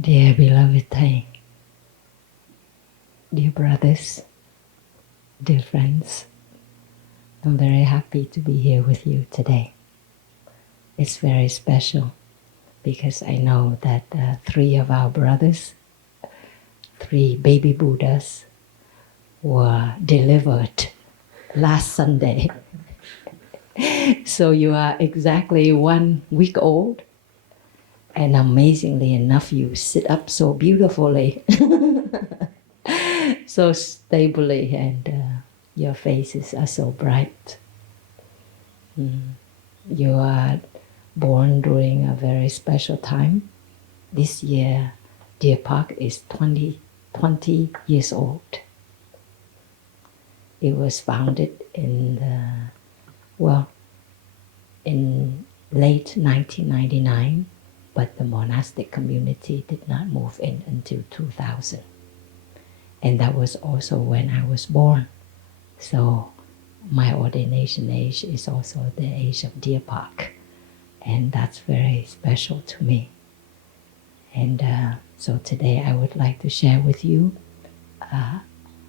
Dear beloved Thầy, dear brothers, dear friends, I'm very happy to be here with you today. It's very special because I know that three of our brothers, three baby Buddhas, were delivered last Sunday. So you are exactly 1 week old, and amazingly enough, you sit up so beautifully, so stably, and your faces are so bright. You are born during a very special time. This year, Deer Park is 20 years old. It was founded in in late 1999, but the monastic community did not move in until 2000. And that was also when I was born. So my ordination age is also the age of Deer Park. And that's very special to me. And so today I would like to share with you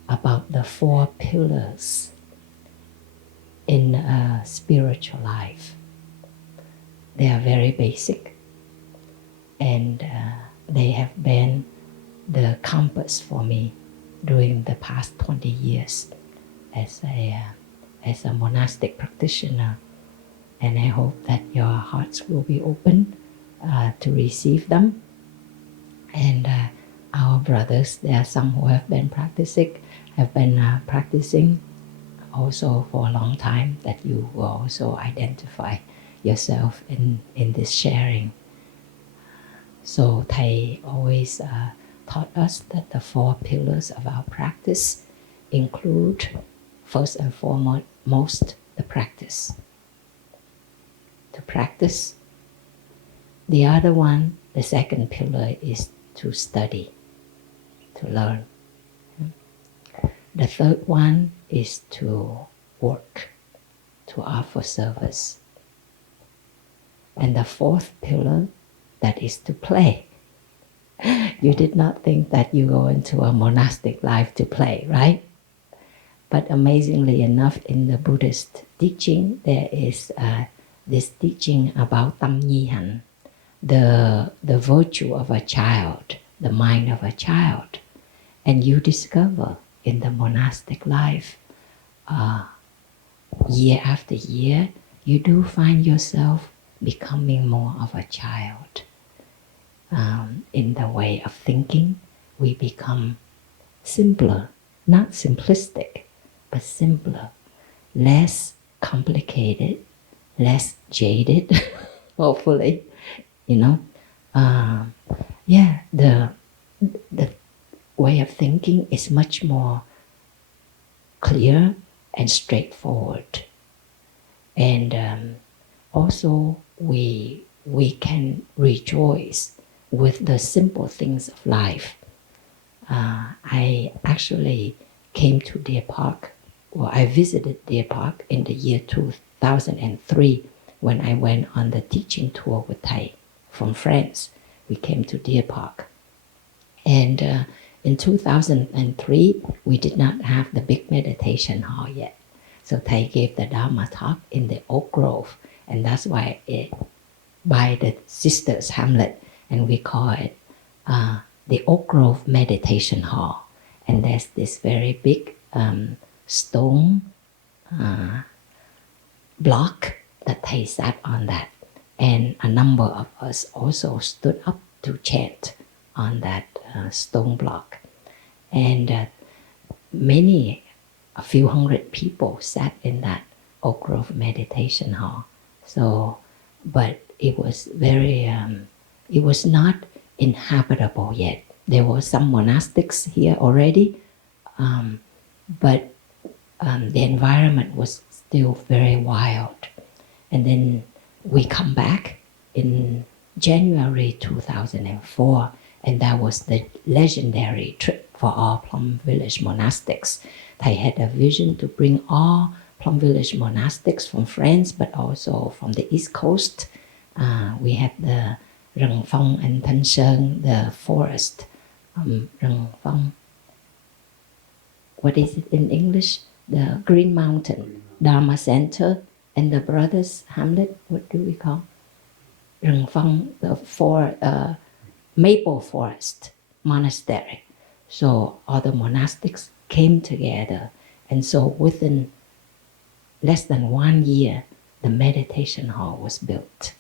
about the 4 pillars in a spiritual life. They are very basic, and they have been the compass for me during the past 20 years as a monastic practitioner. And I hope that your hearts will be open to receive them. And our brothers, there are some who have been practicing also for a long time, that you will also identify yourself in this sharing. So Thầy always taught us that the 4 pillars of our practice include, first and foremost, the practice. To practice. The other one, the second pillar, is to study, to learn. The third one is to work, to offer service. And the fourth pillar, that is to play. You did not think that you go into a monastic life to play, right? But amazingly enough, in the Buddhist teaching, there is this teaching about Tam Nghiem, the virtue of a child, the mind of a child. And you discover in the monastic life, year after year, you do find yourself becoming more of a child. In the way of thinking, we become simpler, not simplistic, but simpler, less complicated, less jaded, hopefully, the way of thinking is much more clear and straightforward. And also we can rejoice with the simple things of life. I actually came to Deer Park, I visited Deer Park in the year 2003 when I went on the teaching tour with Thầy from France. We came to Deer Park. And in 2003, we did not have the big meditation hall yet. So Thầy gave the Dharma talk in the Oak Grove, and that's why by the Sisters Hamlet, and we call it the Oak Grove Meditation Hall. And there's this very big stone block that Thầy sat on that. And a number of us also stood up to chant on that stone block. And a few hundred people sat in that Oak Grove Meditation Hall. So, but it was very, it was not inhabitable yet. There were some monastics here already, but the environment was still very wild. And then we come back in January 2004, and that was the legendary trip for all Plum Village monastics. Thầy had a vision to bring all Plum Village monastics from France, but also from the East Coast. We had Rừng Phong and Thanh Sơn, the forest. Rừng Phong, what is it in English? The Green Mountain, Dharma Center, and the Brothers Hamlet, what do we call? Rừng Phong, the Maple Forest Monastery. So all the monastics came together. And so within less than 1 year, the meditation hall was built.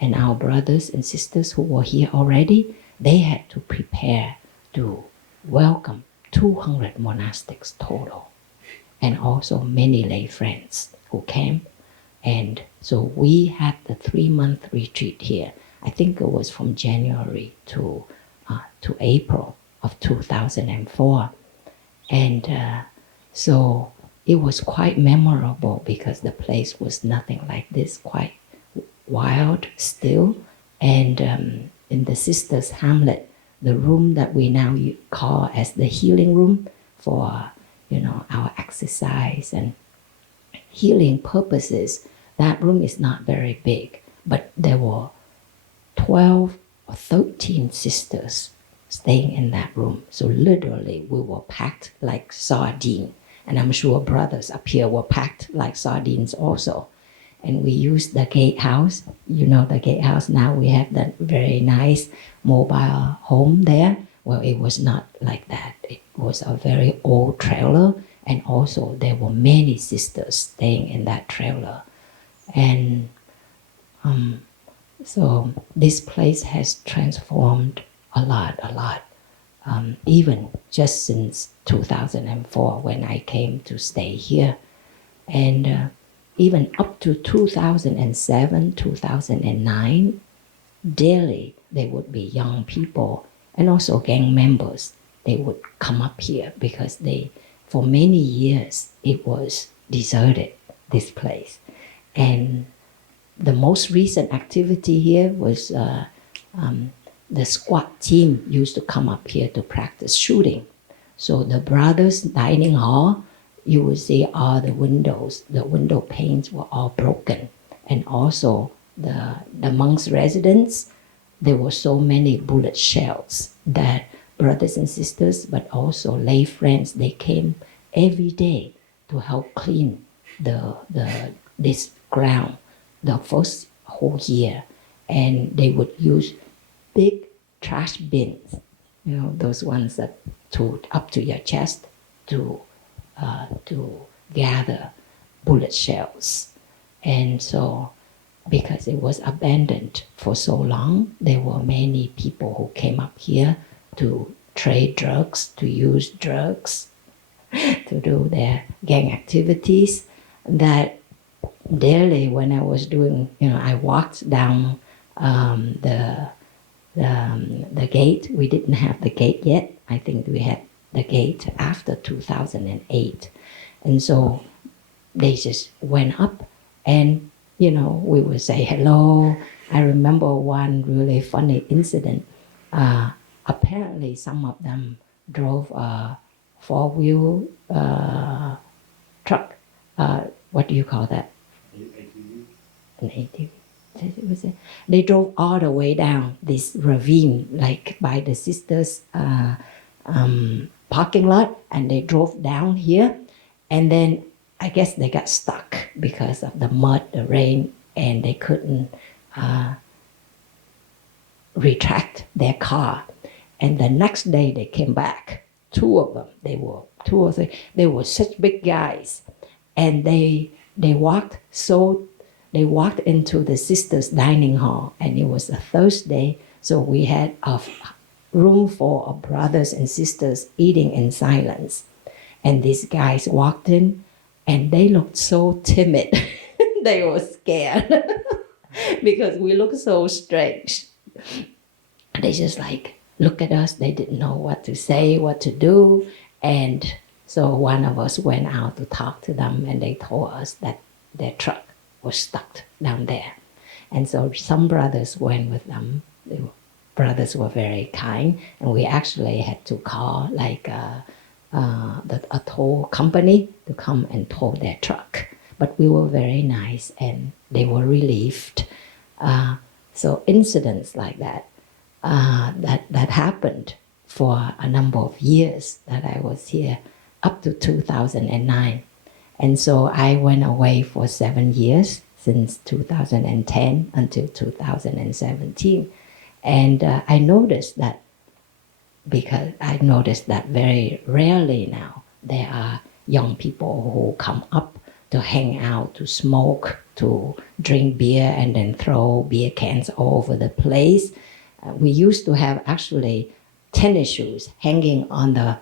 And our brothers and sisters who were here already, they had to prepare to welcome 200 monastics total, and also many lay friends who came. And so we had the 3-month retreat here. I think it was from January to April of 2004. And so it was quite memorable because the place was nothing like this, quite wild still. And in the Sisters' Hamlet, the room that we now call as the healing room for our exercise and healing purposes, that room is not very big, but there were 12 or 13 sisters staying in that room. So literally we were packed like sardines. And I'm sure brothers up here were packed like sardines also. And we used the gatehouse. The gatehouse, now we have that very nice mobile home there. Well, it was not like that. It was a very old trailer. And also there were many sisters staying in that trailer. And so this place has transformed a lot. Even just since 2004 when I came to stay here. And even up to 2007, 2009, daily there would be young people and also gang members. They would come up here because for many years it was deserted, this place. And the most recent activity here was the squad team used to come up here to practice shooting. So the brothers' dining hall, you will see all the windows, the window panes were all broken. And also the monks' residence, there were so many bullet shells that brothers and sisters, but also lay friends, they came every day to help clean this ground the first whole year. And they would use big trash bins, those ones that up to your chest to gather bullet shells. And so because it was abandoned for so long, there were many people who came up here to trade drugs, to use drugs, to do their gang activities. That daily when I was doing, I walked down the gate. We didn't have the gate yet. I think we had the gate after 2008. And so they just went up and, we would say hello. I remember one really funny incident. Apparently some of them drove a 4-wheel truck. What do you call that? An ATV. They drove all the way down this ravine, like by the sisters' parking lot, and they drove down here. And then I guess they got stuck because of the mud, the rain, and they couldn't retract their car. And the next day they came back. 2 of them, they were 2 or 3. They were such big guys, and they walked into the sisters' dining hall, and it was a Thursday, so we had a room full of brothers and sisters eating in silence. And these guys walked in, and they looked so timid. They were scared because we looked so strange. They just look at us. They didn't know what to say, what to do. And so one of us went out to talk to them, and they told us that their truck was stuck down there. And so some brothers went with them. Brothers were very kind, and we actually had to call a tow company to come and tow their truck. But we were very nice, and they were relieved. So incidents like that, that happened for a number of years that I was here, up to 2009. And so I went away for 7 years, since 2010 until 2017. And I noticed that, because I noticed that very rarely now there are young people who come up to hang out, to smoke, to drink beer, and then throw beer cans all over the place. We used to have actually tennis shoes hanging on the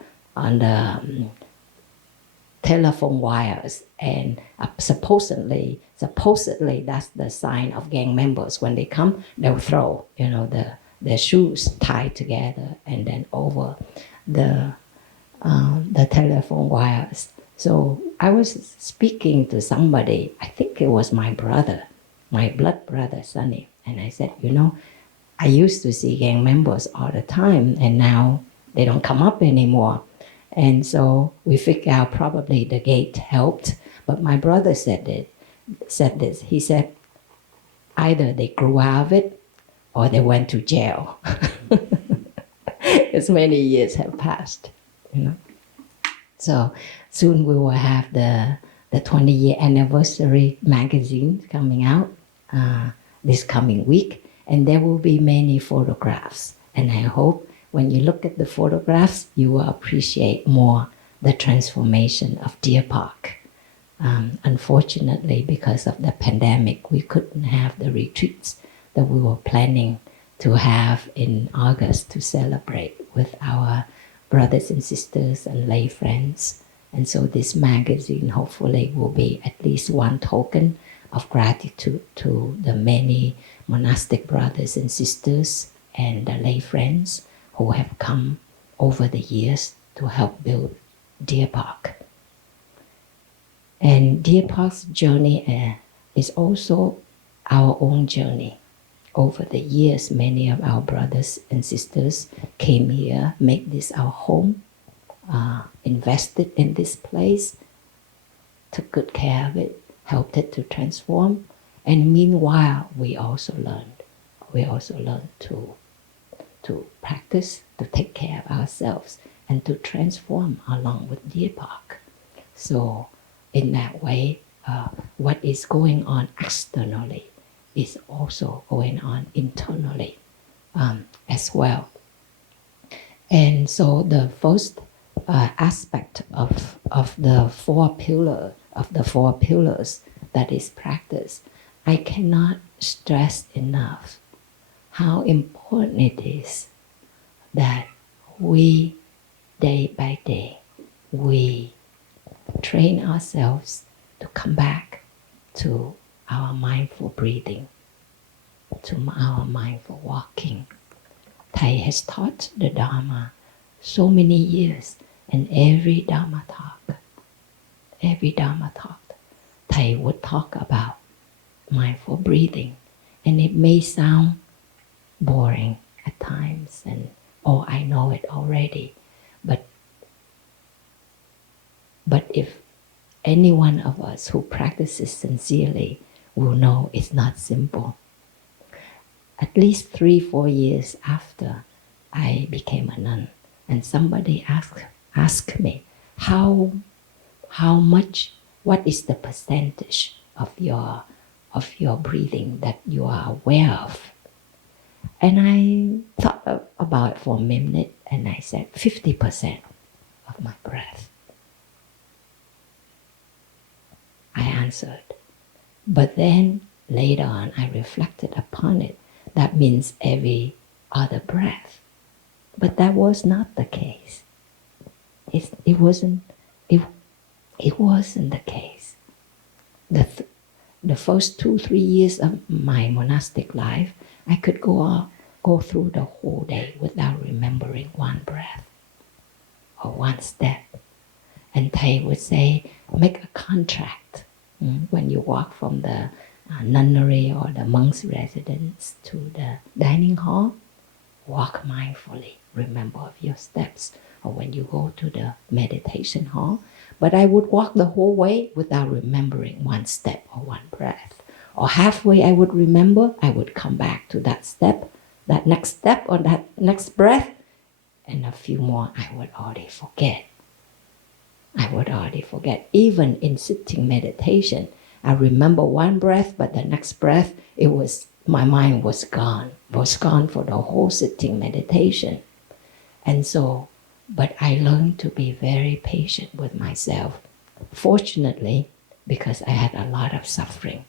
telephone wires, and supposedly that's the sign of gang members. When they come, they'll throw their shoes tied together and then over the telephone wires. So I was speaking to somebody, I think it was my brother, my blood brother Sonny, and I said, I used to see gang members all the time, and now they don't come up anymore. And so we figured out probably the gate helped. But my brother said this. He said, either they grew out of it or they went to jail. As many years have passed, So soon we will have the 20-year anniversary magazine coming out this coming week, and there will be many photographs. And I hope when you look at the photographs, you will appreciate more the transformation of Deer Park. Unfortunately, because of the pandemic, we couldn't have the retreats that we were planning to have in August to celebrate with our brothers and sisters and lay friends. And so this magazine hopefully will be at least one token of gratitude to the many monastic brothers and sisters and the lay friends who have come over the years to help build Deer Park. And Deer Park's journey is also our own journey. Over the years, many of our brothers and sisters came here, made this our home, invested in this place, took good care of it, helped it to transform. And meanwhile, we also learned to practice, to take care of ourselves, and to transform along with Deer Park. So in that way, what is going on externally is also going on internally as well. And so the first aspect of the four pillars that is practice, I cannot stress enough how important it is that we, day by day, we train ourselves to come back to our mindful breathing, to our mindful walking. Thầy has taught the Dharma so many years, and every Dharma talk, Thầy would talk about mindful breathing. And it may sound boring at times, and I know it already. But if any one of us who practices sincerely will know it's not simple. At least 3-4 years after I became a nun, and somebody asked me, how much, what is the percentage of your breathing that you are aware of? And I thought about it for a minute, and I said 50% of my breath. I answered. But then later on, I reflected upon it. That means every other breath. But that was not the case. It wasn't the case. The first 2-3 years of my monastic life, I could go through the whole day without remembering one breath or one step. And Thầy would say, make a contract when you walk from the nunnery or the monk's residence to the dining hall. Walk mindfully, remember of your steps. Or when you go to the meditation hall. But I would walk the whole way without remembering one step or one breath. Or halfway I would remember, I would come back to that step, that next step or that next breath, and a few more I would already forget. I would already forget. Even in sitting meditation, I remember one breath, but the next breath, my mind was gone for the whole sitting meditation. And so, but I learned to be very patient with myself. Fortunately, because I had a lot of suffering,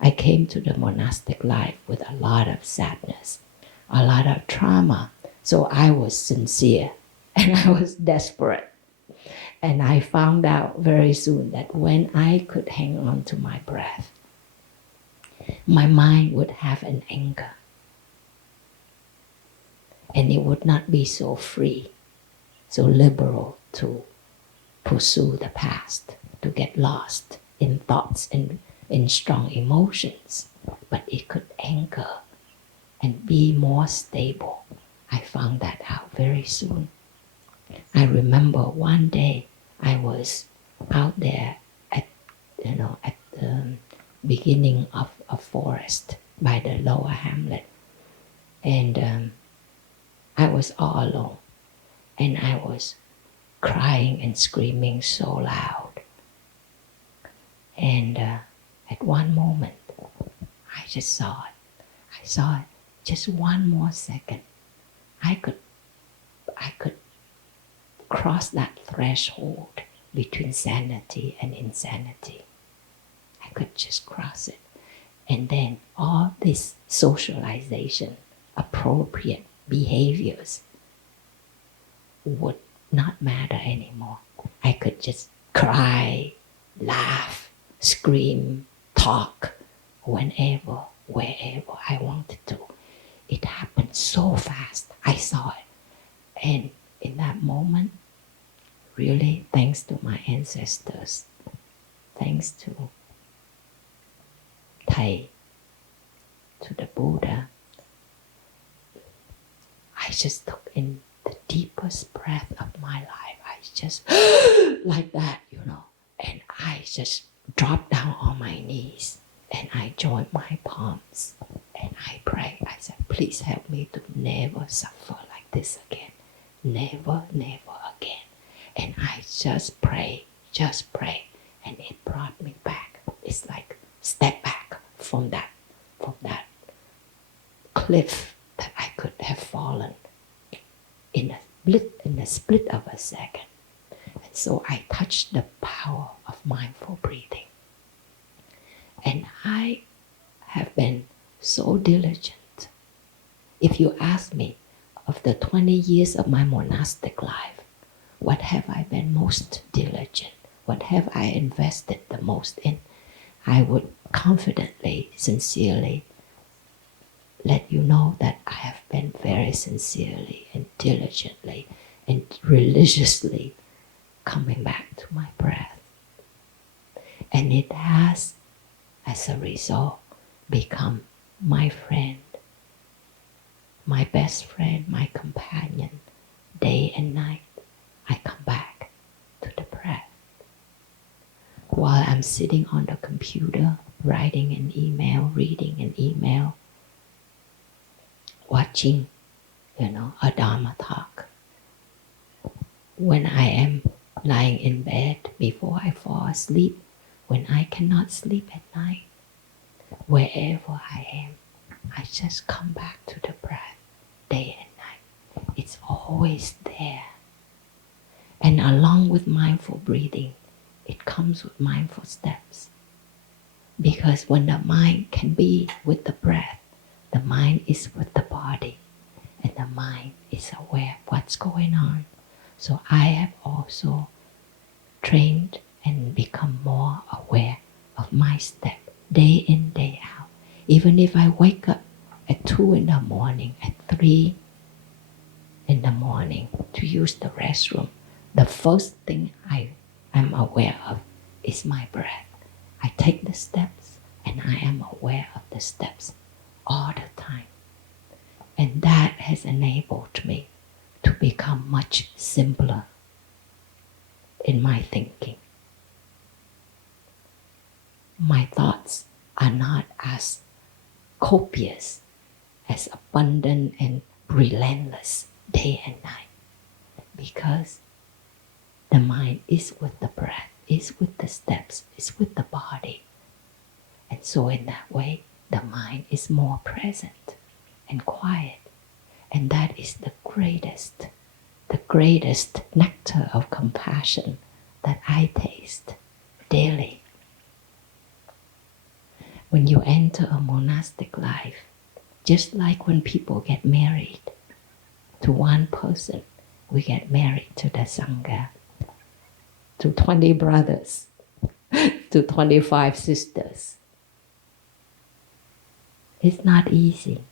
I came to the monastic life with a lot of sadness, a lot of trauma. So I was sincere and I was desperate. And I found out very soon that when I could hang on to my breath, my mind would have an anchor. And it would not be so free, so liberal to pursue the past, to get lost in thoughts and in strong emotions. But it could anchor and be more stable. I found that out very soon. I remember one day I was out there at the beginning of a forest by the lower hamlet, and I was all alone, and I was crying and screaming so loud. And at one moment, I just saw it. I saw it. Just one more second, I could cross that threshold between sanity and insanity. I could just cross it. And then all this socialization, appropriate behaviors would not matter anymore. I could just cry, laugh, scream, talk, whenever, wherever I wanted to. It happened so fast. I saw it. And in that moment, really, thanks to my ancestors, thanks to Thầy, to the Buddha, I just took in the deepest breath of my life. I just, like that, and I just dropped down on my knees and I joined my palms and I prayed. I said, please help me to never suffer like this again. Never, never again. And I just pray, and it brought me back. It's like step back from that cliff that I could have fallen in a split of a second. And so I touched the power of mindful breathing. And I have been so diligent. If you ask me, of the 20 years of my monastic life, what have I been most diligent? What have I invested the most in? I would confidently, sincerely let you know that I have been very sincerely and diligently and religiously coming back to my breath. And it has, as a result, become my friend, my best friend, my companion. Day and night, I come back to the breath. While I'm sitting on the computer, writing an email, reading an email, watching, a Dharma talk. When I am lying in bed before I fall asleep, when I cannot sleep at night, wherever I am, I just come back to the breath day and night. It's always there. And along with mindful breathing, it comes with mindful steps. Because when the mind can be with the breath, the mind is with the body, and the mind is aware of what's going on. So I have also trained and become more aware of my step day in, day out. Even if I wake up at 2 in the morning, at 3 in the morning to use the restroom, the first thing I am aware of is my breath. I take the steps and I am aware of the steps all the time. And that has enabled me to become much simpler in my thinking. My thoughts are not as copious, as abundant and relentless day and night, because the mind is with the breath, is with the steps, is with the body. And so in that way, the mind is more present and quiet. And that is the greatest nectar of compassion that I taste daily. When you enter a monastic life, just like when people get married to one person, we get married to the Sangha, to 20 brothers, to 25 sisters. It's not easy.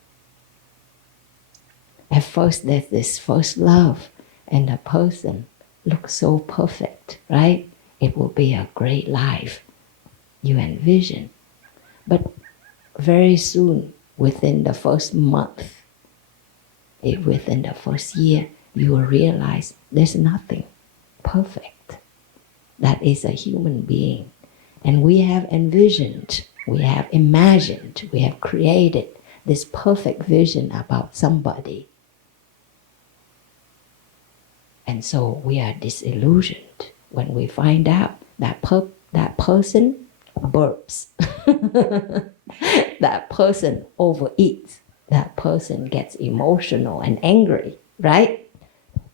At first, there's this first love, and the person looks so perfect, right? It will be a great life you envision. But very soon, within the first month, within the first year, you will realize there's nothing perfect. That is a human being. And we have envisioned, we have imagined, we have created this perfect vision about somebody. And so we are disillusioned when we find out that person burps, that person overeats, that person gets emotional and angry, right?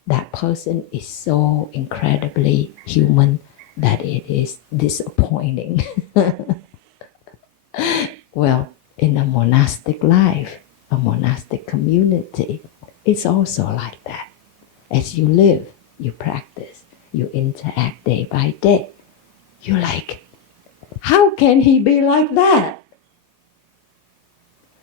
That person is so incredibly human that it is disappointing. Well, in a monastic life, a monastic community, it's also like that. As you live, you practice, you interact day by day. You're like, how can he be like that?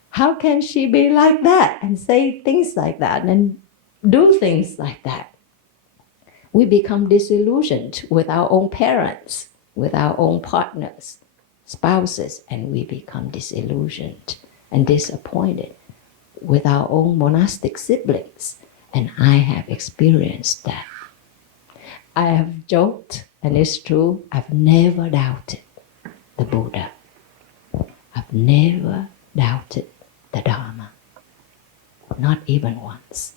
How can she be like that and say things like that and do things like that? We become disillusioned with our own parents, with our own partners, spouses, and we become disillusioned and disappointed with our own monastic siblings. And I have experienced that. I have joked, and it's true, I've never doubted the Buddha. I've never doubted the Dharma. Not even once.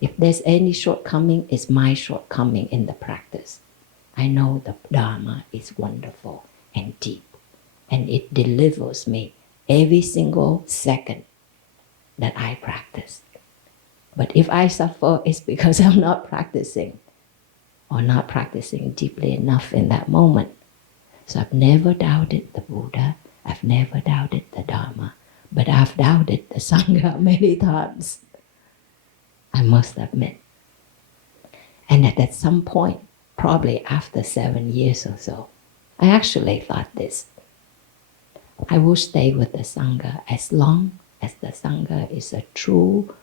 If there's any shortcoming, it's my shortcoming in the practice. I know the Dharma is wonderful and deep, and it delivers me every single second that I practice. But if I suffer, it's because I'm not practicing, or not practicing deeply enough in that moment. So I've never doubted the Buddha, I've never doubted the Dharma, but I've doubted the Sangha many times, I must admit. And at some point, probably after 7 years or so, I actually thought this: I will stay with the Sangha as long as the Sangha is a true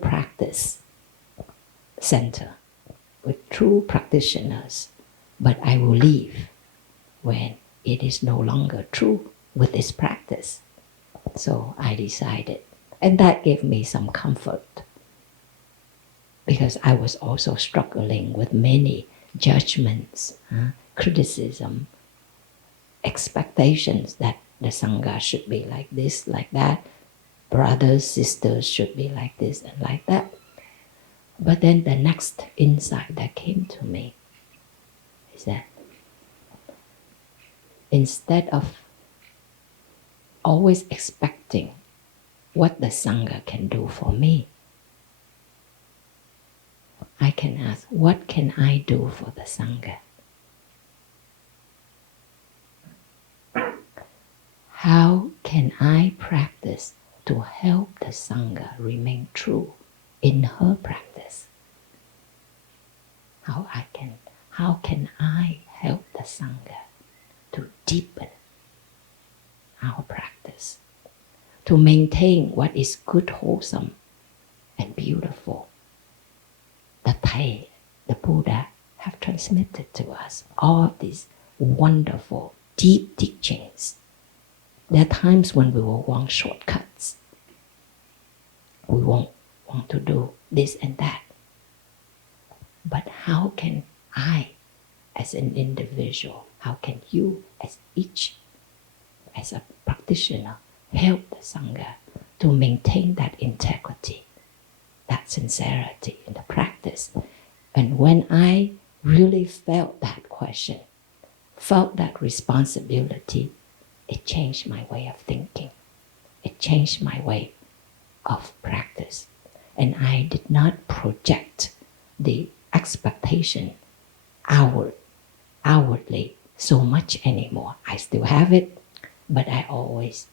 practice center with true practitioners, but I will leave when it is no longer true with this practice. So I decided, and that gave me some comfort, because I was also struggling with many judgments, criticism, expectations that the Sangha should be like this, like that, brothers, sisters should be like this and like that. But then the next insight that came to me is that instead of always expecting what the Sangha can do for me, I can ask, what can I do for the Sangha? How can I practice to help the Sangha remain true in her practice? How can I help the Sangha to deepen our practice, to maintain what is good, wholesome, and beautiful that the Buddha, have transmitted to us, all of these wonderful, deep teachings. There are times when we will want shortcuts. We won't want to do this and that. But how can I, as an individual, how can you, as each as a practitioner, help the Sangha to maintain that integrity, that sincerity in the practice. And when I really felt that question, felt that responsibility, it changed my way of thinking. It changed my way of practice. And I did not project the expectation outwardly so much anymore. I still have it, but I always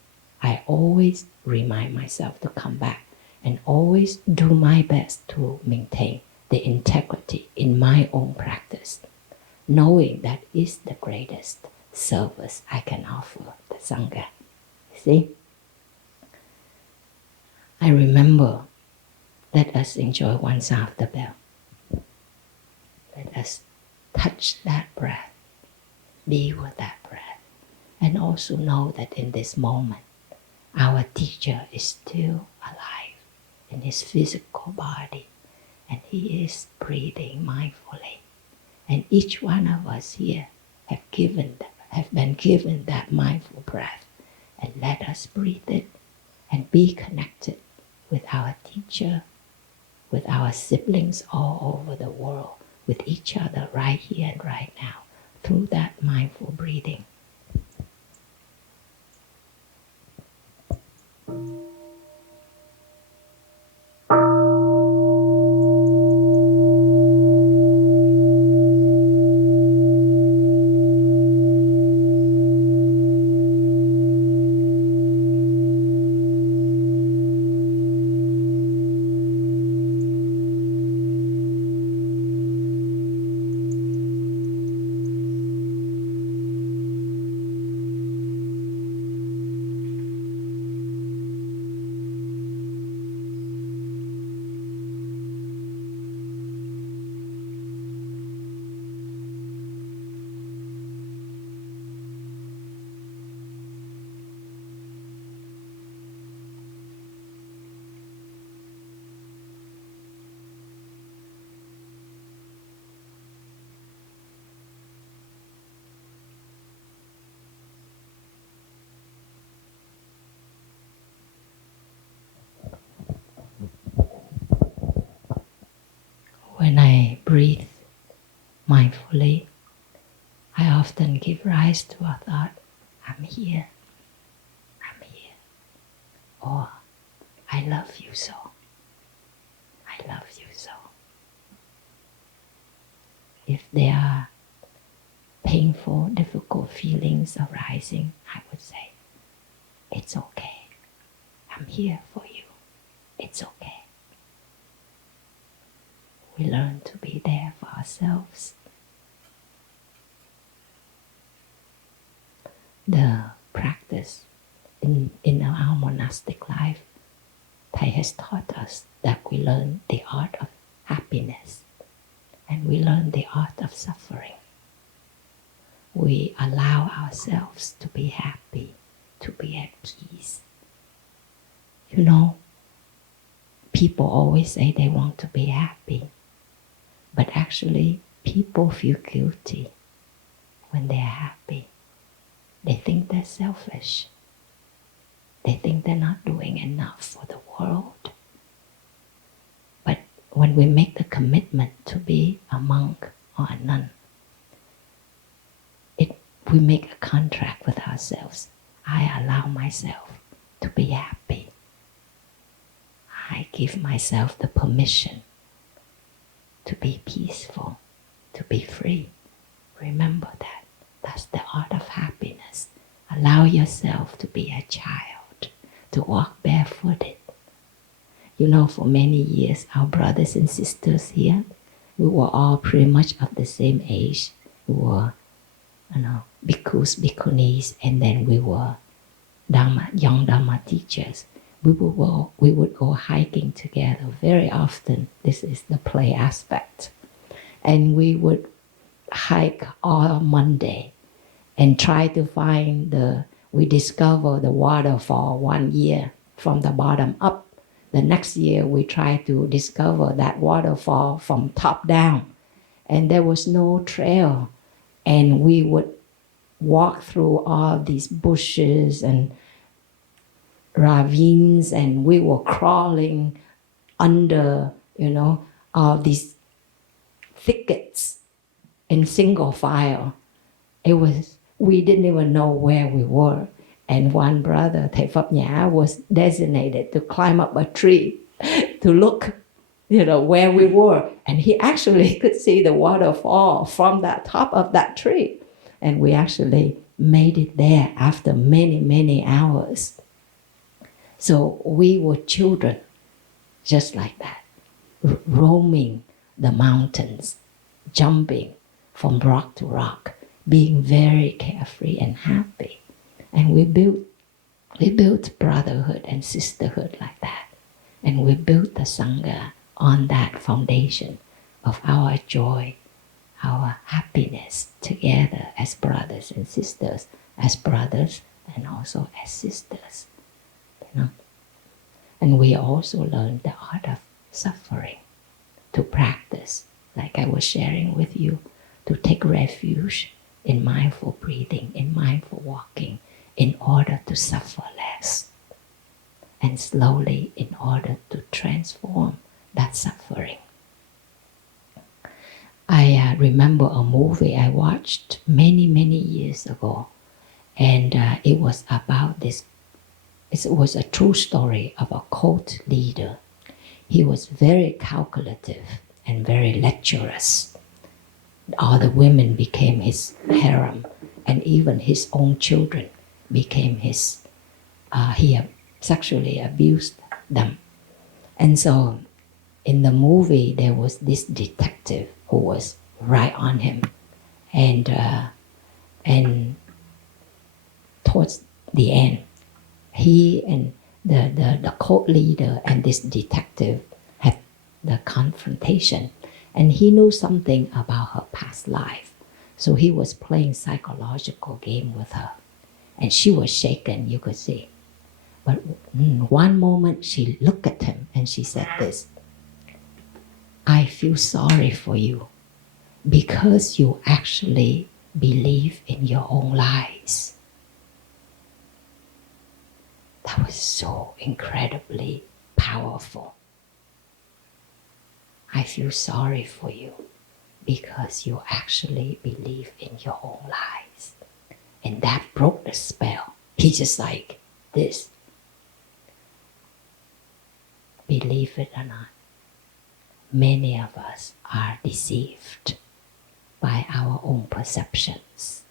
remind myself to come back and always do my best to maintain the integrity in my own practice, knowing that is the greatest service I can offer the Sangha. See? I remember, let us enjoy one sound of the bell. Let us touch that breath, be with that breath, and also know that in this moment, our teacher is still alive in his physical body, and he is breathing mindfully. And each one of us here have been given that mindful breath, and let us breathe it and be connected with our teacher, with our siblings all over the world, with each other right here and right now, through that mindful breathing. When I breathe mindfully, I often give rise to a thought, I'm here, or I love you so, I love you so. If there are painful, difficult feelings arising, I would say, it's okay, I'm here for you, it's okay. We learn to be there for ourselves. The practice in our monastic life, Thầy has taught us that we learn the art of happiness and we learn the art of suffering. We allow ourselves to be happy, to be at peace. You know, people always say they want to be happy, but actually people feel guilty when they're happy. They think they're selfish. They think they're not doing enough for the world. But when we make the commitment to be a monk or a nun, we make a contract with ourselves. I allow myself to be happy. I give myself the permission to be peaceful, to be free. Remember that. That's the art of happiness. Allow yourself to be a child, to walk barefooted. You know, for many years, our brothers and sisters here, we were all pretty much of the same age. We were, bhikkhus, bhikkhunis, and then we were young Dharma teachers. We would go hiking together very often. This is the play aspect. And we would hike all Monday and try to find we discover the waterfall one year from the bottom up. The next year we try to discover that waterfall from top down. And there was no trail. And we would walk through all these bushes and ravines, and we were crawling under, all these thickets in single file. We didn't even know where we were. And one brother, Thầy Phap Nhã, was designated to climb up a tree to look, where we were. And he actually could see the waterfall from that top of that tree. And we actually made it there after many, many hours. So we were children, just like that, roaming the mountains, jumping from rock to rock, being very carefree and happy. And we built brotherhood and sisterhood like that. And we built the Sangha on that foundation of our joy, our happiness together as brothers and sisters, as brothers and also as sisters. And we also learned the art of suffering, to practice, like I was sharing with you, to take refuge in mindful breathing, in mindful walking, in order to suffer less. And slowly, in order to transform that suffering. I remember a movie I watched many, many years ago. And it was about this. It was a true story of a cult leader. He was very calculative and very lecherous. All the women became his harem, and even his own children became his. He sexually abused them. And so in the movie, there was this detective who was right on him. And towards the end, he and the cult leader and this detective had the confrontation. And he knew something about her past life. So he was playing psychological game with her. And she was shaken, you could see. But one moment she looked at him and she said this, "I feel sorry for you because you actually believe in your own lies." That was so incredibly powerful. I feel sorry for you because you actually believe in your own lies. And that broke the spell. He just like this. Believe it or not, many of us are deceived by our own perceptions,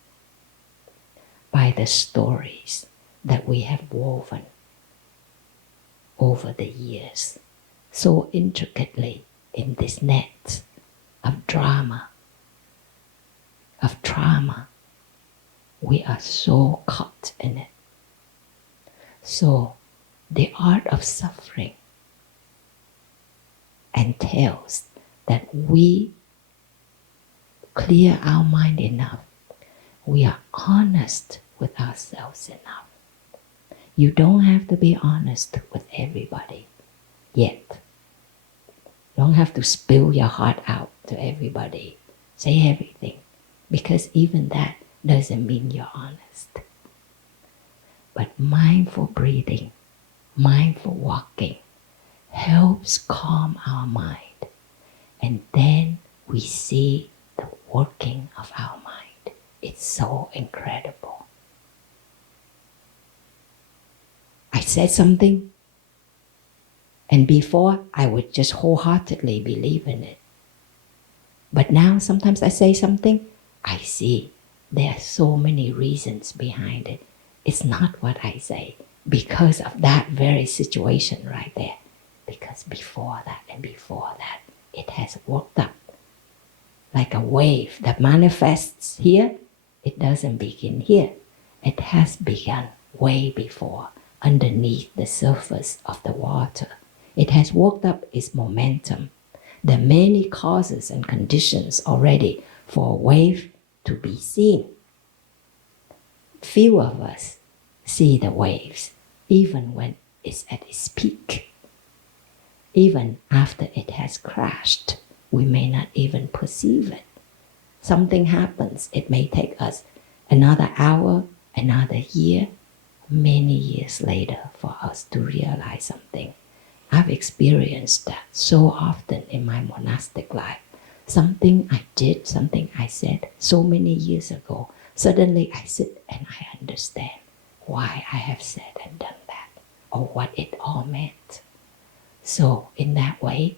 by the stories that we have woven over the years so intricately in this net of drama, of trauma. We are so caught in it. So the art of suffering entails that we clear our mind enough. We are honest with ourselves enough. You don't have to be honest with everybody yet. You don't have to spill your heart out to everybody. Say everything. Because even that doesn't mean you're honest. But mindful breathing, mindful walking helps calm our mind. And then we see the working of our mind. It's so incredible. I said something, and before I would just wholeheartedly believe in it. But now sometimes I say something, I see there are so many reasons behind it. It's not what I say because of that very situation right there. Because before that and before that, it has worked up like a wave that manifests here. It doesn't begin here. It has begun way before, underneath the surface of the water. It has worked up its momentum. There are many causes and conditions already for a wave to be seen. Few of us see the waves, even when it's at its peak. Even after it has crashed, we may not even perceive it. Something happens, it may take us another hour, another year, many years later for us to realize something. I've experienced that so often in my monastic life. Something I did, something I said so many years ago. Suddenly I sit and I understand why I have said and done that, or what it all meant. So in that way,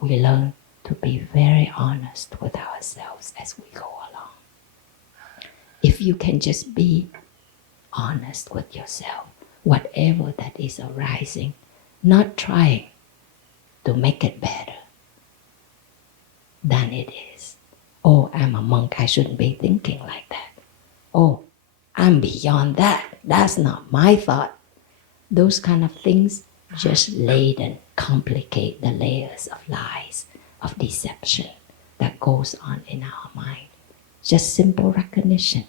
we learn to be very honest with ourselves as we go along. If you can just be honest with yourself, whatever that is arising, not trying to make it better than it is. Oh, I'm a monk, I shouldn't be thinking like that. Oh, I'm beyond that. That's not my thought. Those kind of things just laden, complicate the layers of lies, of deception that goes on in our mind. Just simple recognition.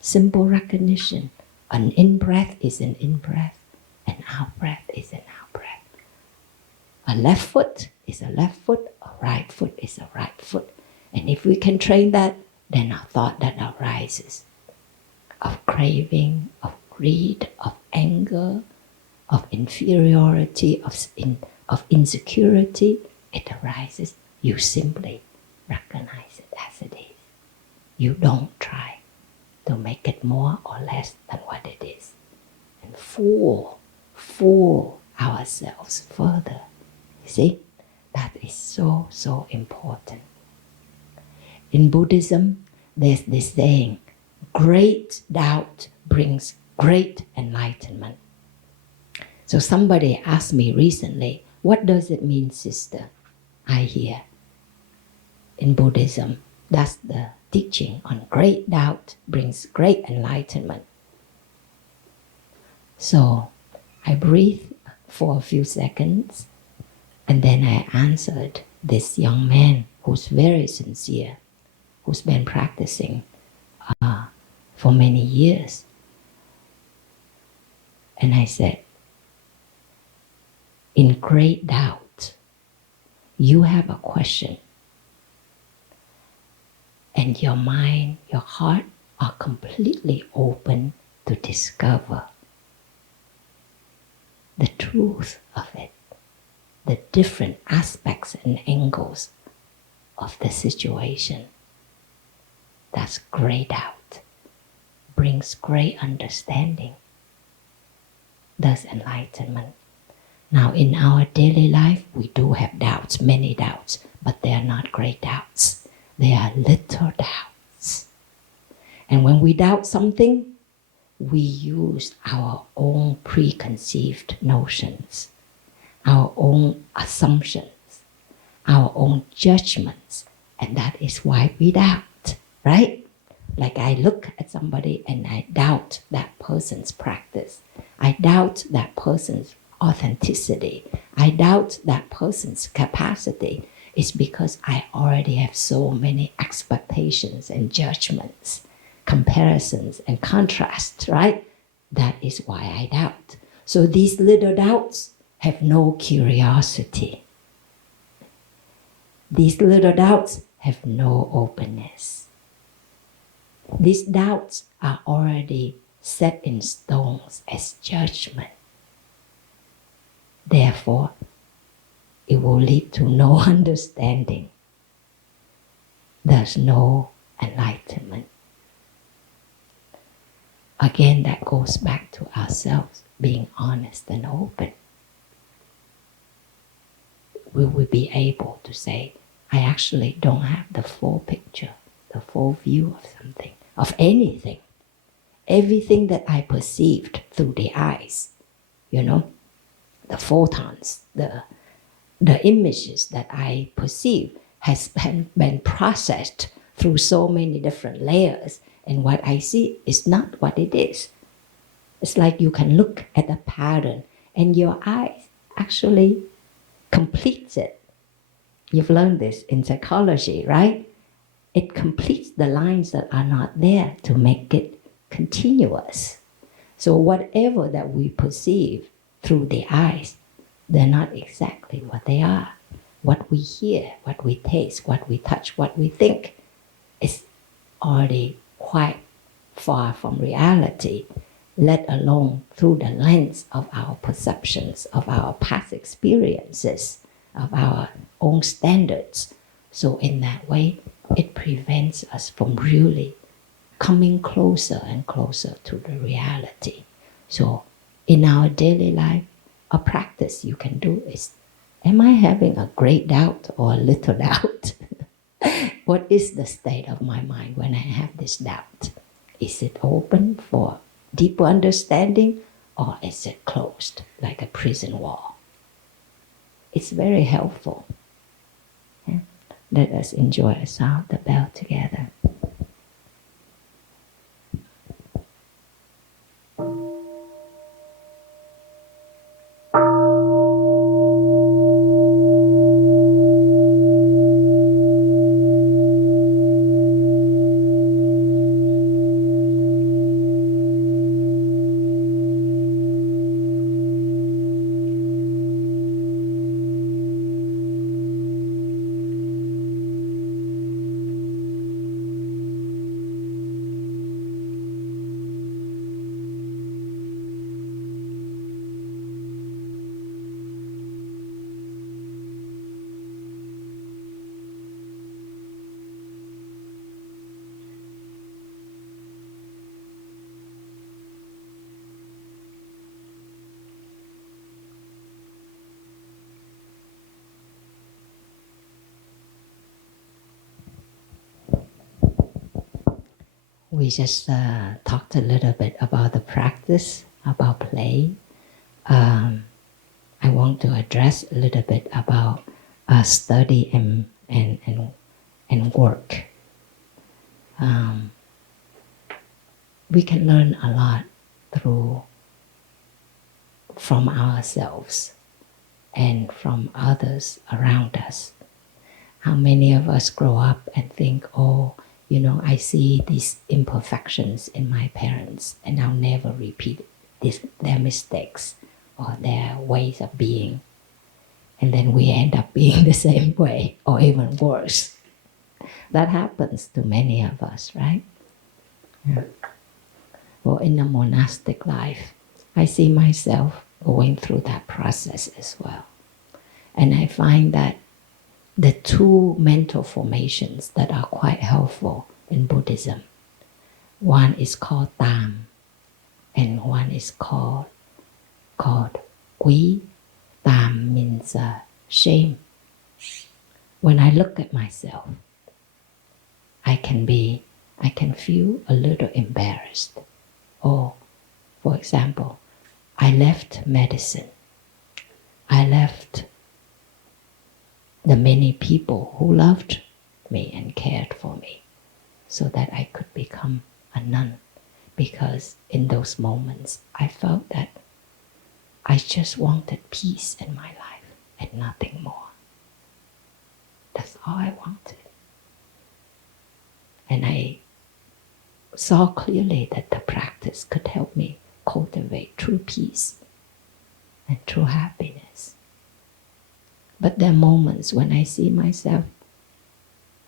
Simple recognition. An in-breath is an in-breath. An out-breath is an out-breath. A left foot is a left foot. A right foot is a right foot. And if we can train that, then a thought that arises of craving, of greed, of anger, of inferiority, of insecurity, it arises. You simply recognize it as it is. You don't try to make it more or less than what it is. And fool ourselves further. You see, that is so, so important. In Buddhism, there's this saying, great doubt brings great enlightenment. So somebody asked me recently, what does it mean, sister? I hear in Buddhism, that's the teaching on great doubt brings great enlightenment. So I breathed for a few seconds, and then I answered this young man who's very sincere, who's been practicing for many years. And I said, in great doubt, you have a question, and your mind, your heart are completely open to discover the truth of it, the different aspects and angles of the situation. That's great doubt, brings great understanding, thus enlightenment. Now in our daily life, we do have doubts, many doubts, but they are not great doubts. They are little doubts. And when we doubt something, we use our own preconceived notions, our own assumptions, our own judgments, and that is why we doubt, right? Like I look at somebody and I doubt that person's practice. I doubt that person's authenticity. I doubt that person's capacity. It's because I already have so many expectations and judgments, comparisons and contrasts, right? That is why I doubt. So these little doubts have no curiosity. These little doubts have no openness. These doubts are already set in stones as judgment. Therefore, it will lead to no understanding. There's no enlightenment. Again, that goes back to ourselves being honest and open. We will be able to say, I actually don't have the full picture, the full view of something, of anything. Everything that I perceived through the eyes, the photons, the images that I perceive has been processed through so many different layers, and what I see is not what it is. It's like you can look at a pattern and your eyes actually completes it. You've learned this in psychology, right? It completes the lines that are not there to make it continuous. So whatever that we perceive through the eyes, they're not exactly what they are. What we hear, what we taste, what we touch, what we think is already quite far from reality, let alone through the lens of our perceptions, of our past experiences, of our own standards. So in that way, it prevents us from really coming closer and closer to the reality. So in our daily life, a practice you can do is, am I having a great doubt or a little doubt? What is the state of my mind when I have this doubt? Is it open for deeper understanding, or is it closed like a prison wall? It's very helpful. Yeah? Let us enjoy a sound of the bell together. We just talked a little bit about the practice, about play. I want to address a little bit about study and work. We can learn a lot from ourselves and from others around us. How many of us grow up and think, oh, I see these imperfections in my parents and I'll never repeat their mistakes or their ways of being. And then we end up being the same way or even worse. That happens to many of us, right? Yeah. Well, in the monastic life, I see myself going through that process as well. And I find that the two mental formations that are quite helpful in Buddhism, one is called Tam, and one is called Quý. Tam means shame. When I look at myself, I can feel a little embarrassed. Or, for example, I left medicine. I left the many people who loved me and cared for me so that I could become a nun. Because in those moments, I felt that I just wanted peace in my life and nothing more. That's all I wanted. And I saw clearly that the practice could help me cultivate true peace and true happiness. But there are moments when I see myself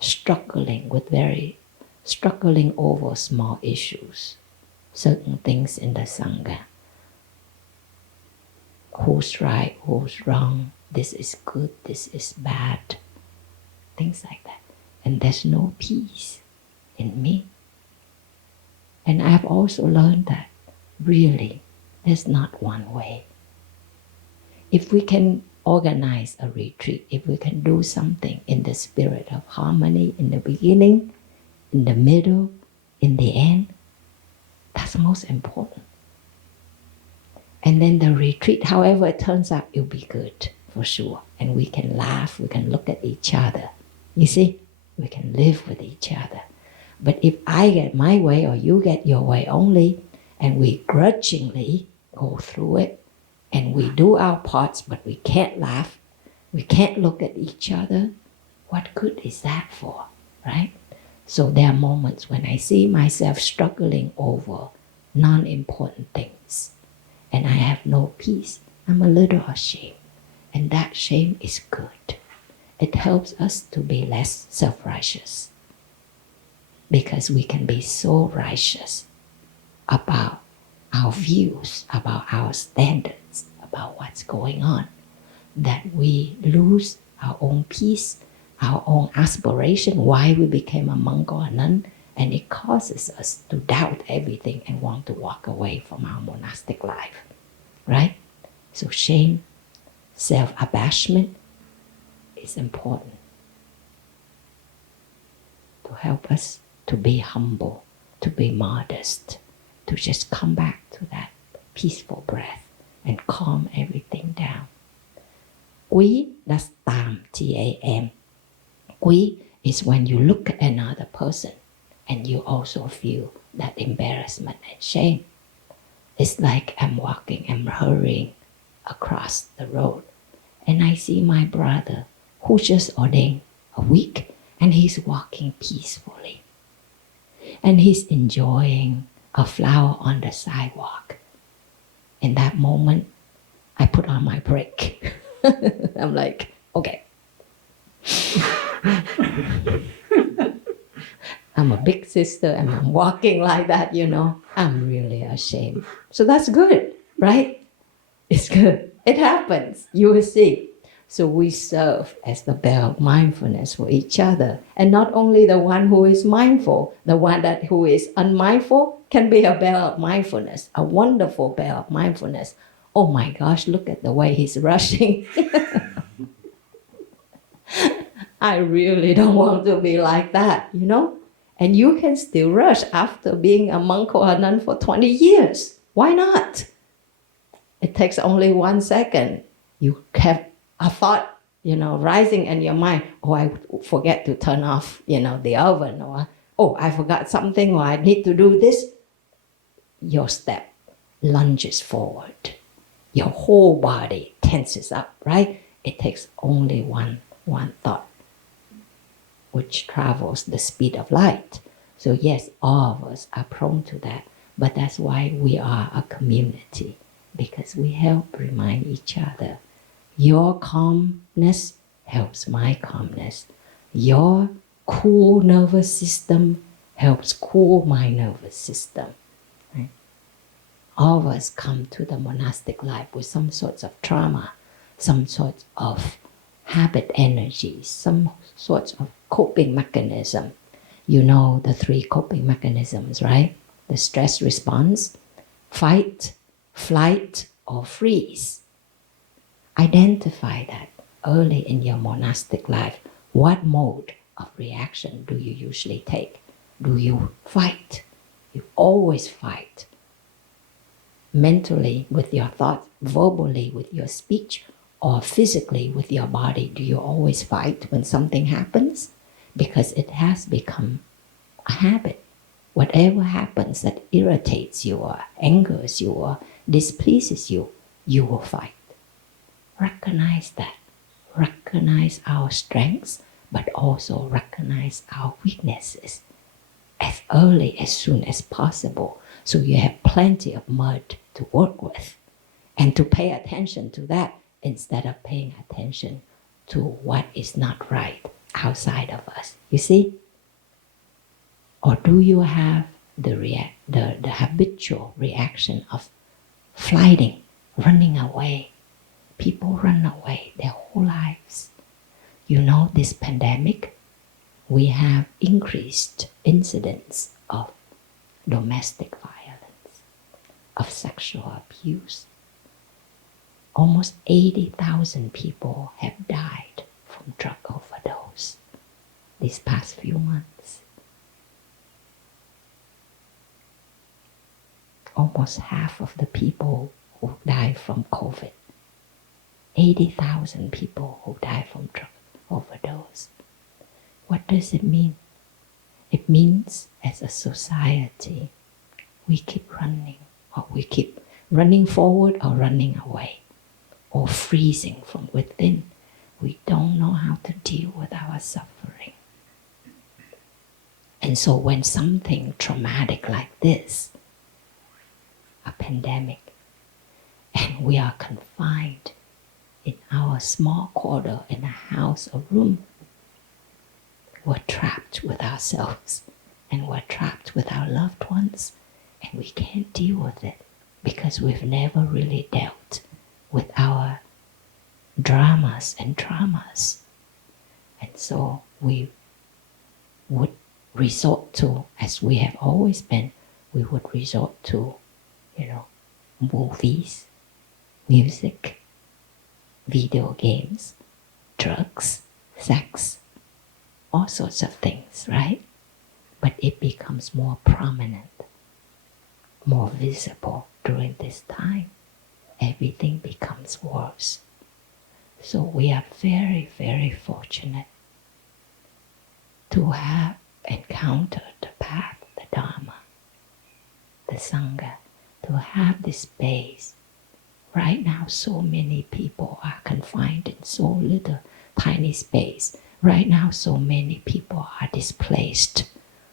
struggling over small issues, certain things in the Sangha. Who's right, who's wrong, this is good, this is bad, things like that. And there's no peace in me. And I've also learned that really there's not one way. If we can organize a retreat, if we can do something in the spirit of harmony in the beginning, in the middle, in the end, that's most important. And then the retreat, however it turns out, it'll be good for sure. And we can laugh, we can look at each other. You see, we can live with each other. But if I get my way or you get your way only, and we grudgingly go through it, and we do our parts, but we can't laugh, we can't look at each other, what good is that for, right? So there are moments when I see myself struggling over non-important things, and I have no peace. I'm a little ashamed, and that shame is good. It helps us to be less self-righteous, because we can be so righteous about our views, about our standards, about what's going on, that we lose our own peace, our own aspiration, why we became a monk or a nun, and it causes us to doubt everything and want to walk away from our monastic life, right? So shame, self-abashment is important to help us to be humble, to be modest, to just come back to that peaceful breath and calm everything down. Quý, that's tam, T-A-M. Quý is when you look at another person and you also feel that embarrassment and shame. It's like I'm walking, I'm hurrying across the road, and I see my brother who just ordained a week, and he's walking peacefully. And he's enjoying a flower on the sidewalk. In that moment, I put on my brake. I'm like, okay. I'm a big sister and I'm walking like that, you know. I'm really ashamed. So that's good, right? It's good. It happens. You will see. So we serve as the bell of mindfulness for each other. And not only the one who is mindful, the one who is unmindful can be a bell of mindfulness, a wonderful bell of mindfulness. Oh my gosh, look at the way he's rushing. I really don't want to be like that, you know? And you can still rush after being a monk or a nun for 20 years. Why not? It takes only 1 second. You have a thought, you know, rising in your mind. Oh, I forget to turn off, you know, the oven, or oh, I forgot something, or I need to do this. Your step lunges forward. Your whole body tenses up, right? It takes only one thought, which travels the speed of light. So yes, all of us are prone to that, but that's why we are a community, because we help remind each other. Your calmness helps my calmness. Your cool nervous system helps cool my nervous system. Right? All of us come to the monastic life with some sorts of trauma, some sorts of habit energies, some sorts of coping mechanism. You know the 3 coping mechanisms, right? The stress response, fight, flight, or freeze. Identify that early in your monastic life. What mode of reaction do you usually take? Do you fight? You always fight. Mentally with your thoughts, verbally with your speech, or physically with your body. Do you always fight when something happens? Because it has become a habit. Whatever happens that irritates you or angers you or displeases you, you will fight. Recognize that. Recognize our strengths, but also recognize our weaknesses as early, as soon as possible, so you have plenty of mud to work with, and to pay attention to that instead of paying attention to what is not right outside of us. You see? Or do you have the habitual reaction of flighting, running away? People run away their whole lives. You know, this pandemic, we have increased incidents of domestic violence, of sexual abuse. Almost 80,000 people have died from drug overdose these past few months. Almost half of the people who died from COVID. 80,000 people who died from drug overdose. What does it mean? It means as a society, we keep running, or we keep running forward or running away, or freezing from within. We don't know how to deal with our suffering. And so when something traumatic like this, a pandemic, and we are confined in our small quarter in a house or room, we're trapped with ourselves and we're trapped with our loved ones, and we can't deal with it because we've never really dealt with our dramas and traumas. And so we would resort to, as we have always been, we would resort to, movies, music, video games, drugs, sex, all sorts of things, right? But it becomes more prominent, more visible during this time. Everything becomes worse. So we are very, very fortunate to have encountered the path, the Dharma, the Sangha, to have this space. Right now, so many people are confined in so little tiny space. Right now, so many people are displaced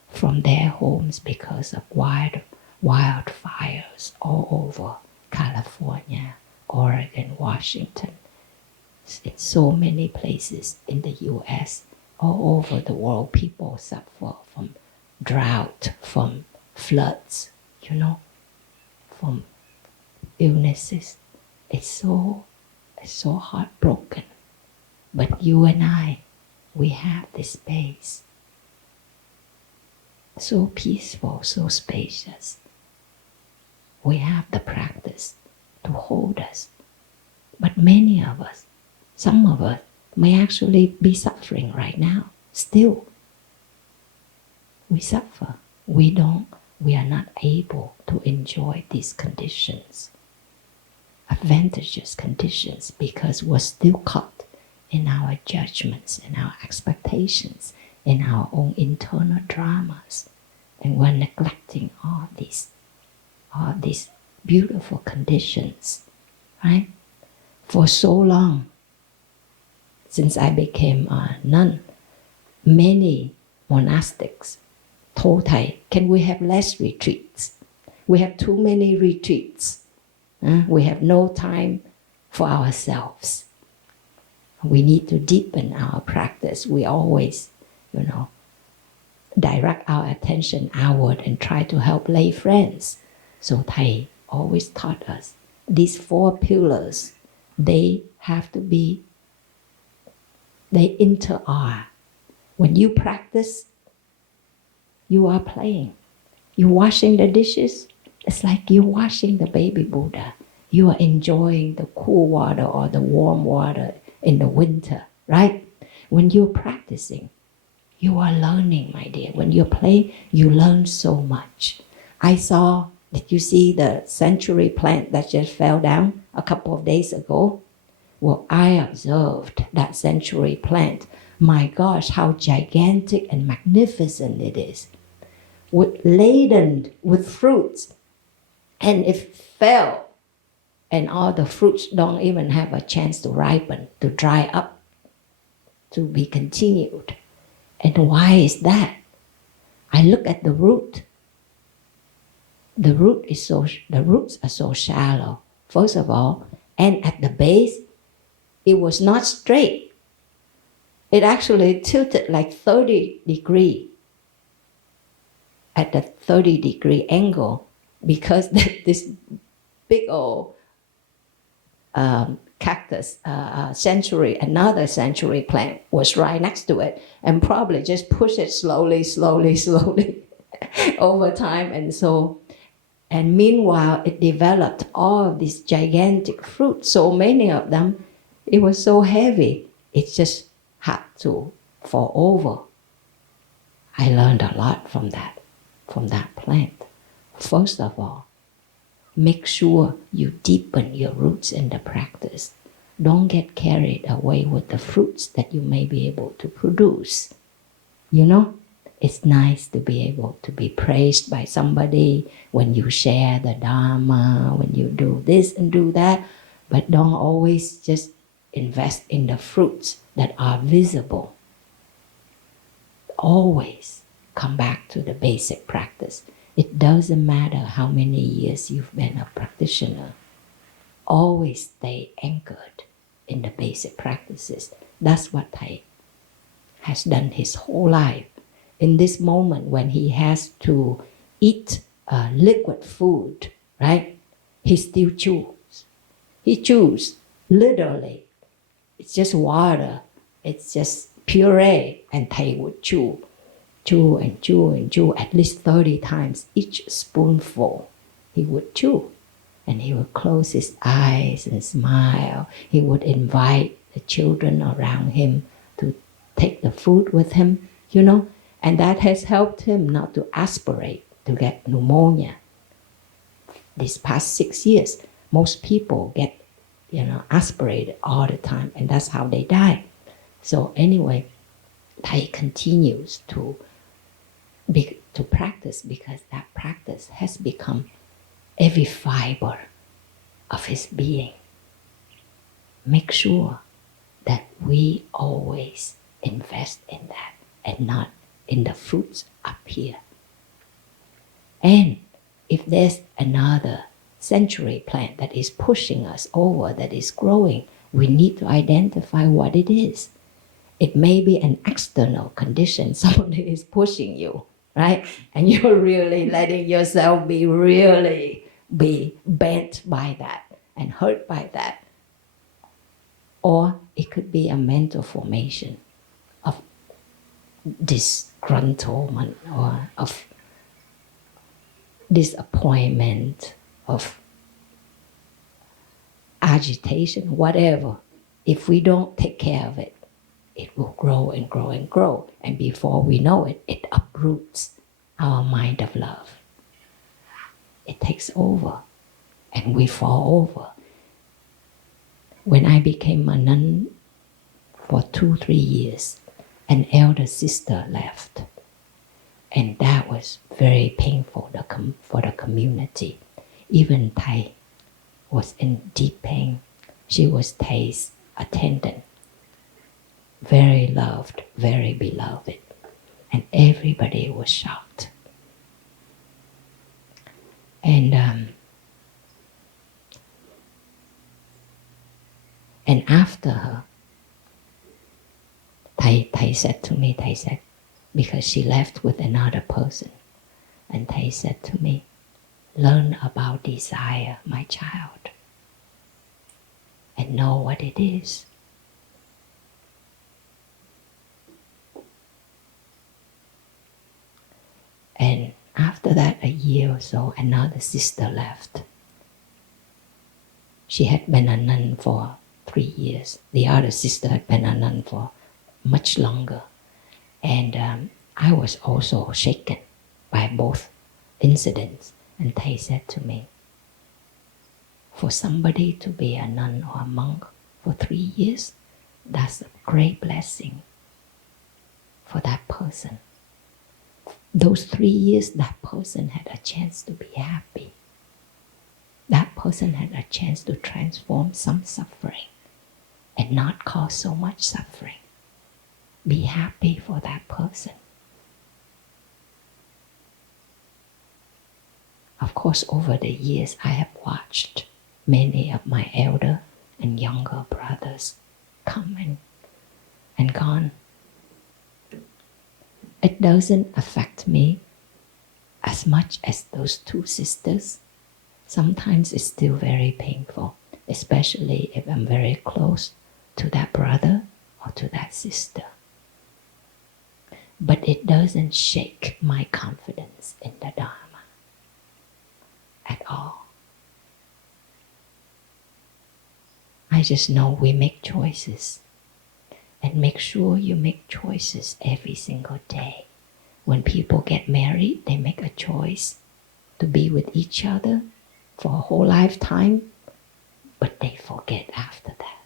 from their homes because of wildfires all over California, Oregon, Washington. In so many places in the US, all over the world, people suffer from drought, from floods, from illnesses. It's so heartbroken. But you and I, we have this space. So peaceful, so spacious. We have the practice to hold us. But many of us, some of us, may actually be suffering right now. Still, we suffer. We are not able to enjoy these conditions, advantageous conditions, because we're still caught in our judgments, in our expectations, in our own internal dramas. And we're neglecting all these beautiful conditions, right? For so long, since I became a nun, many monastics told I, can we have less retreats? We have too many retreats. We have no time for ourselves. We need to deepen our practice. We always, direct our attention outward and try to help lay friends. So Thầy always taught us, these 4 pillars, they inter-are. When you practice, you are playing. You're washing the dishes, it's like you're washing the baby Buddha. You are enjoying the cool water or the warm water in the winter, right? When you're practicing, you are learning, my dear. When you play, you learn so much. Did you see the century plant that just fell down a couple of days ago? Well, I observed that century plant. My gosh, how gigantic and magnificent it is. Laden with fruits. And it fell. And all the fruits don't even have a chance to ripen, to dry up, to be continued. And why is that? I look at the root. The roots are so shallow, first of all, and at the base, it was not straight. It actually tilted like 30 degrees at the 30-degree angle, because this big old cactus, another century plant was right next to it, and probably just push it slowly over time. And meanwhile, it developed all of these gigantic fruits, so many of them. It was so heavy, it just had to fall over. I learned a lot from that plant. First of all, make sure you deepen your roots in the practice. Don't get carried away with the fruits that you may be able to produce. It's nice to be able to be praised by somebody when you share the Dharma, when you do this and do that, but don't always just invest in the fruits that are visible. Always come back to the basic practice. It doesn't matter how many years you've been a practitioner. Always stay anchored in the basic practices. That's what Thầy has done his whole life. In this moment when he has to eat liquid food, right? He still chews. He chews, literally. It's just water. It's just puree. And Thầy would chew, chew and chew and chew at least 30 times. Each spoonful, he would chew. And he would close his eyes and smile. He would invite the children around him to take the food with him, and that has helped him not to aspirate, to get pneumonia. These past 6 years, most people get, aspirated all the time, and that's how they die. So anyway, Thầy continues to practice, because that practice has become every fiber of his being. Make sure that we always invest in that and not in the fruits up here. And if there's another century plant that is pushing us over, that is growing, we need to identify what it is. It may be an external condition. Somebody is pushing you, right? And you're really letting yourself be bent by that and hurt by that. Or it could be a mental formation of disgruntlement or of disappointment, of agitation, whatever. If we don't take care of it, it will grow and grow and grow. And before we know it, it uproots our mind of love. It takes over and we fall over. When I became a nun for 2-3 years, an elder sister left. And that was very painful for the community. Even Thầy was in deep pain. She was Thay's attendant. Very loved, very beloved. And everybody was shocked. And after her, Thầy said to me, because she left with another person, and Thầy said to me, learn about desire, my child, and know what it is. And after that, a year or so, another sister left. She had been a nun for 3 years. The other sister had been a nun for much longer. And I was also shaken by both incidents. And Thầy said to me, for somebody to be a nun or a monk for 3 years, that's a great blessing for that person. Those 3 years, that person had a chance to be happy. That person had a chance to transform some suffering and not cause so much suffering. Be happy for that person. Of course, over the years, I have watched many of my elder and younger brothers come and gone. It doesn't affect me as much as those 2 sisters. Sometimes it's still very painful, especially if I'm very close to that brother or to that sister. But it doesn't shake my confidence in the Dharma at all. I just know we make choices. And make sure you make choices every single day. When people get married, they make a choice to be with each other for a whole lifetime, but they forget after that.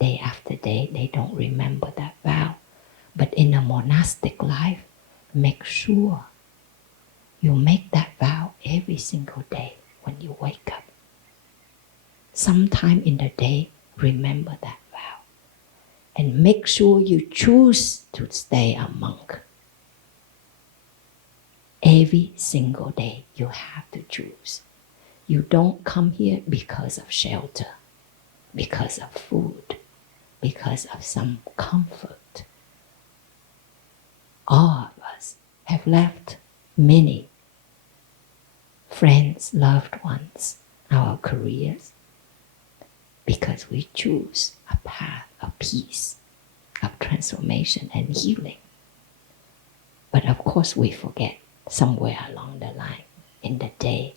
Day after day, they don't remember that vow. But in a monastic life, make sure you make that vow every single day when you wake up. Sometime in the day, remember that vow. And make sure you choose to stay a monk. Every single day, you have to choose. You don't come here because of shelter, because of food, because of some comfort. All of us have left many friends, loved ones, our careers, because we choose a path of peace, of transformation and healing. But of course we forget somewhere along the line, in the day,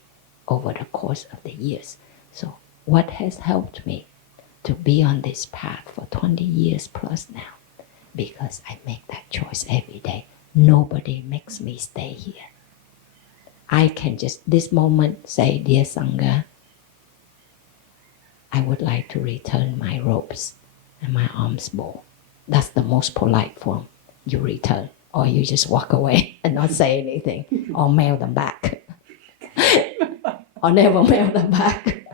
over the course of the years. So what has helped me to be on this path for 20 years plus now? Because I make that choice every day. Nobody makes me stay here. I can just this moment say, dear Sangha, I would like to return my robes and my alms bowl. That's the most polite form. You return, or you just walk away and not say anything, or mail them back. Or never mail them back.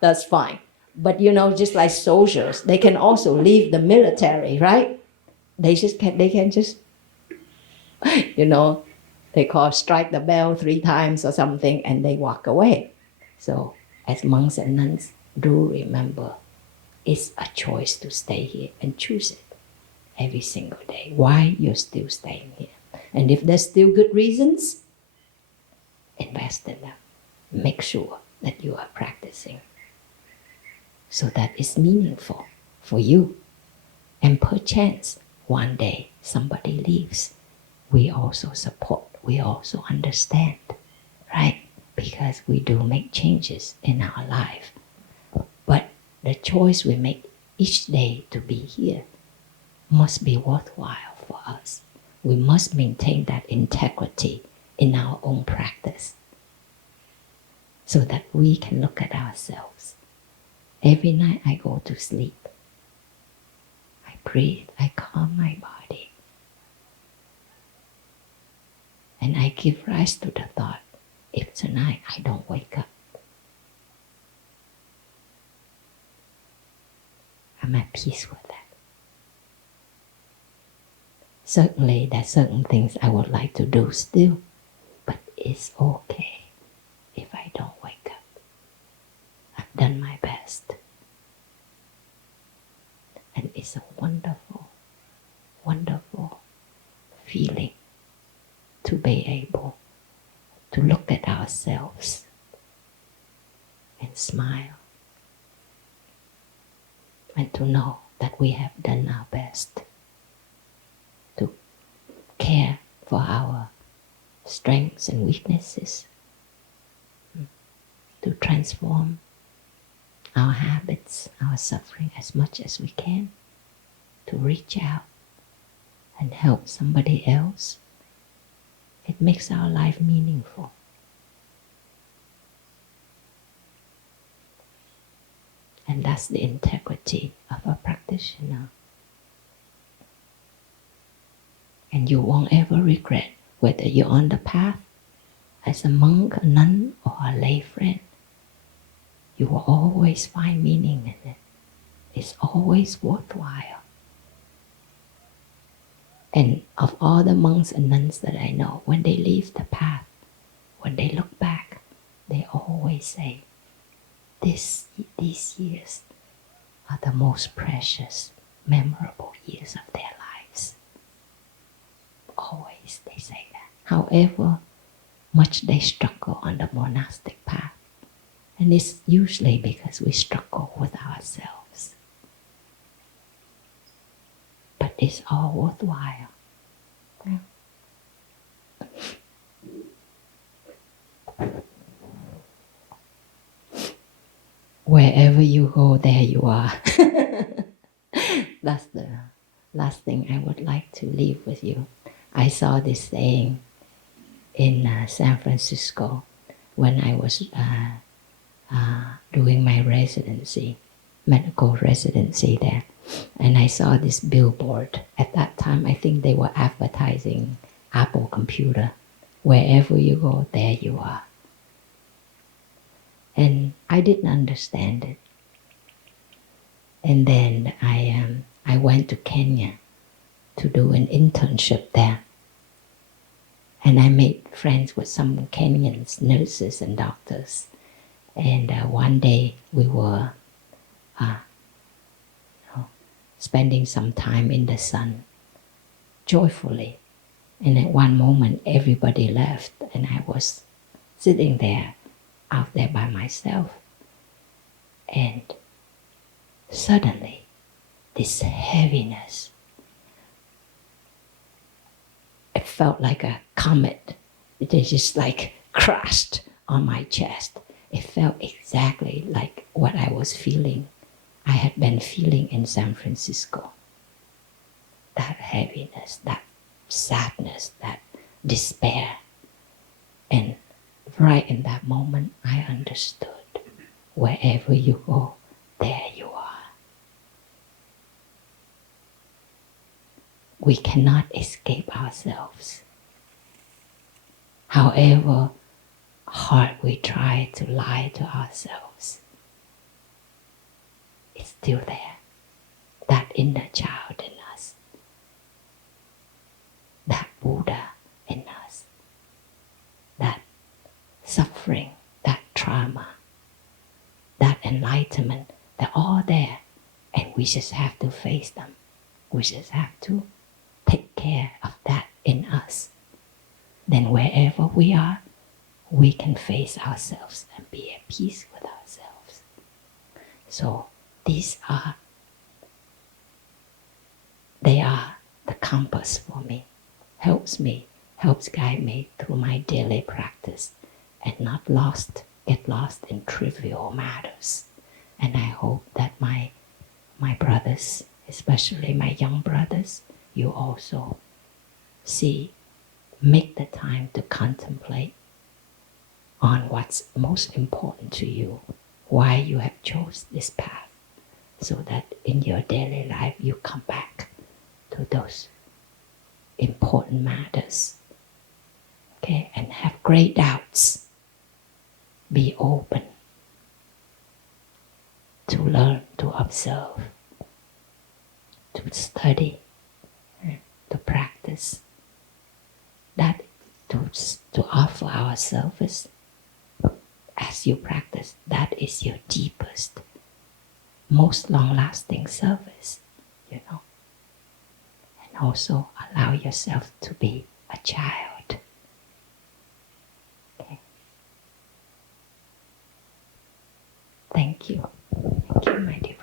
That's fine. But you know, just like soldiers, they can also leave the military, right? They can just, you know, they call strike the bell 3 times or something and they walk away. So as monks and nuns, do remember, it's a choice to stay here and choose it every single day. Why you're still staying here. And if there's still good reasons, invest in them. Make sure that you are practicing so that it's meaningful for you. And perchance, one day somebody leaves. We also support, we also understand, right? Because we do make changes in our life. But the choice we make each day to be here must be worthwhile for us. We must maintain that integrity in our own practice so that we can look at ourselves. Every night I go to sleep, I breathe, I calm my body. And I give rise to the thought, if tonight I don't wake up, I'm at peace with that. Certainly, there are certain things I would like to do still, but it's okay if I don't wake up. I've done my best. And it's a wonderful, wonderful feeling to be able to look at ourselves and smile and to know that we have done our best to care for our strengths and weaknesses, to transform our habits, our suffering as much as we can, to reach out and help somebody else. It makes our life meaningful. And that's the integrity of a practitioner. And you won't ever regret whether you're on the path as a monk, a nun, or a lay friend. You will always find meaning in it. It's always worthwhile. And of all the monks and nuns that I know, when they leave the path, when they look back, they always say, these years are the most precious, memorable years of their lives. Always they say that. However much they struggle on the monastic path. And it's usually because we struggle with ourselves. But it's all worthwhile. Yeah. Wherever you go, there you are. That's the last thing I would like to leave with you. I saw this saying in San Francisco when I was doing my residency, medical residency there. And I saw this billboard. At that time, I think they were advertising Apple computer. Wherever you go, there you are. And I didn't understand it. And then I went to Kenya to do an internship there. And I made friends with some Kenyans, nurses and doctors. And one day we were spending some time in the sun, joyfully. And at one moment everybody left and I was sitting there out there by myself. And suddenly, this heaviness, it felt like a comet. It just like crashed on my chest. It felt exactly like what I was feeling. I had been feeling in San Francisco. That heaviness, that sadness, that despair. And right in that moment, I understood. Wherever you go, there you are. We cannot escape ourselves. However hard we try to lie to ourselves, it's still there. That inner child in us. That Buddha in us. That suffering, that trauma, that enlightenment, they're all there. And we just have to face them. We just have to take care of that in us. Then wherever we are, we can face ourselves and be at peace with ourselves. So they are the compass for me, helps guide me through my daily practice and not get lost in trivial matters. And I hope that my brothers, especially my young brothers, you also make the time to contemplate on what's most important to you, why you have chose this path, so that in your daily life you come back to those important matters. Okay, and have great doubts. Be open to learn, to observe, to study, to practice. That to offer our service. As you practice, that is your deepest, most long-lasting service, And also allow yourself to be a child. Okay. Thank you. Thank you, my dear.